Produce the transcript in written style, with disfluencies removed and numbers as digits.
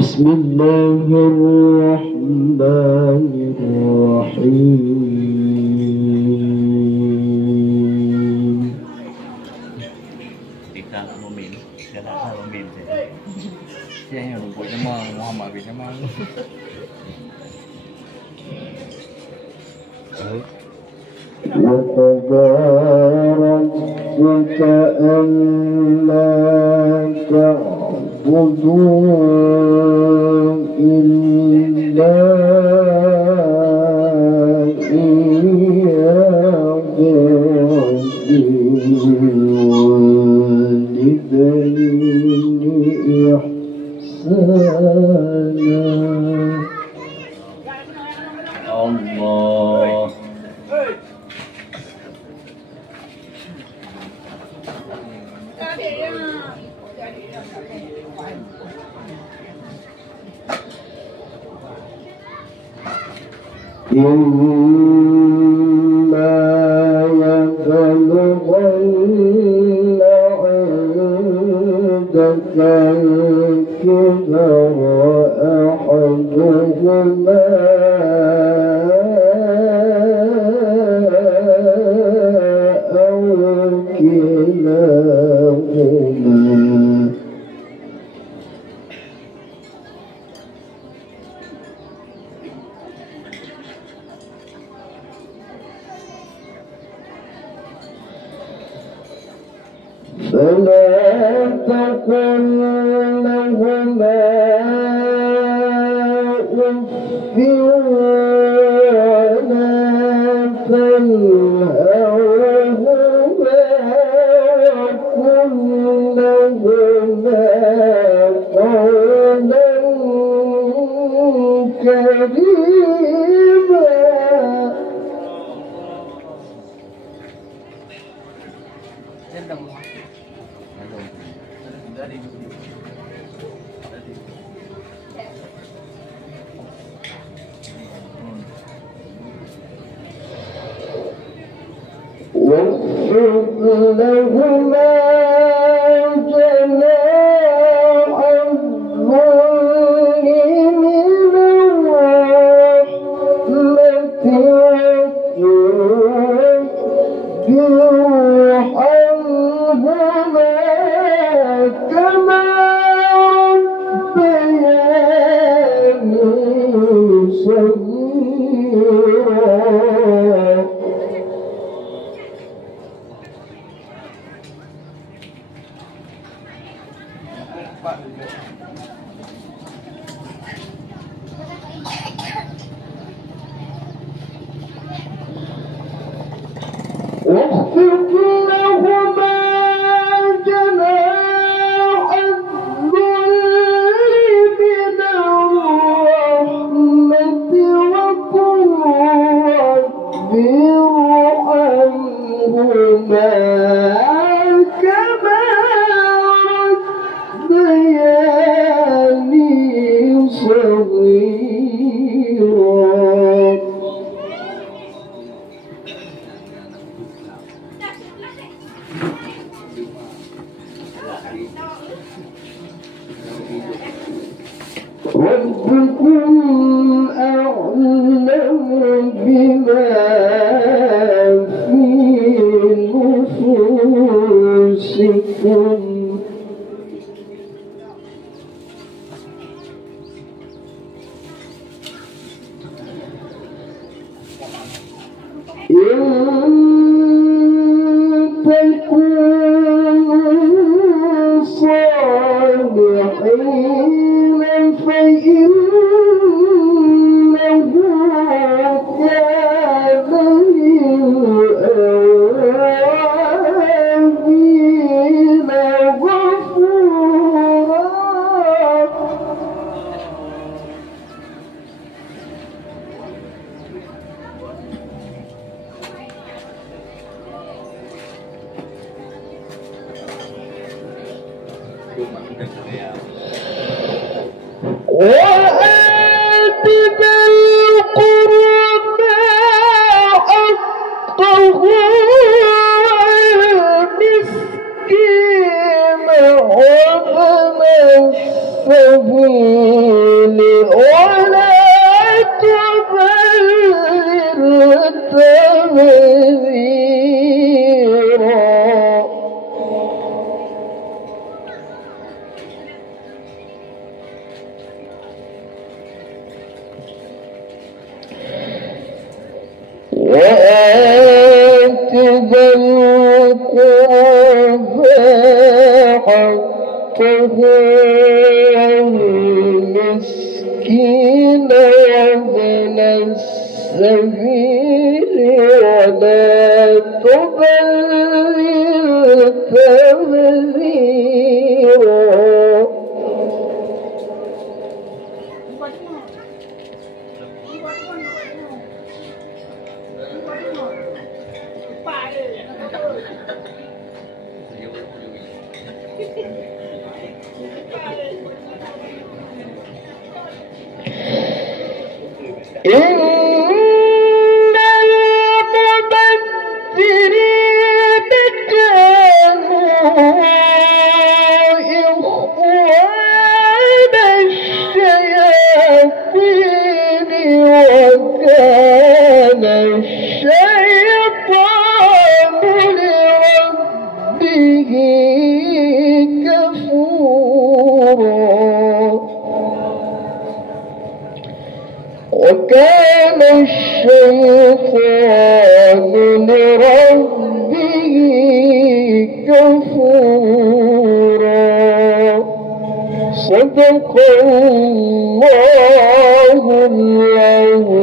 بسم الله الرحمن الرحيم. Kita mobil, saya tak tahu mobil saya. Saya yang lupa nama Muhammad bin Jamal. وقضى ربك ألا تعبدوا إلا إياه وبالوالدين إحسانا. الله. إما يبلغن عندك الكبر أحدهما أو كلاهما فلا تقل لهما أف ولا تنهرهما وقل لهما قولا كريما. واخفض لهما جناح الذل من الرحمة وارحمهما كما ربياني صغيرا. واخفض لهما جناح الذل من الرحمة وقل رب ارحمهما كما ربياني صغيرا. ربكم أعلم بما في نفوسكم إن وآت ذا القربى حقه والمسكين وابن السبيل ولا تبذر تبذيرا وآت ذا القربى حقه والمسكين وابن السبيل ولا تبذر تبذيرا إن المبذرين كانوا إخوان الشياطين وكان الشيطان لربه كفورا وكان الشيطان لربه كفورا صدق الله العظيم.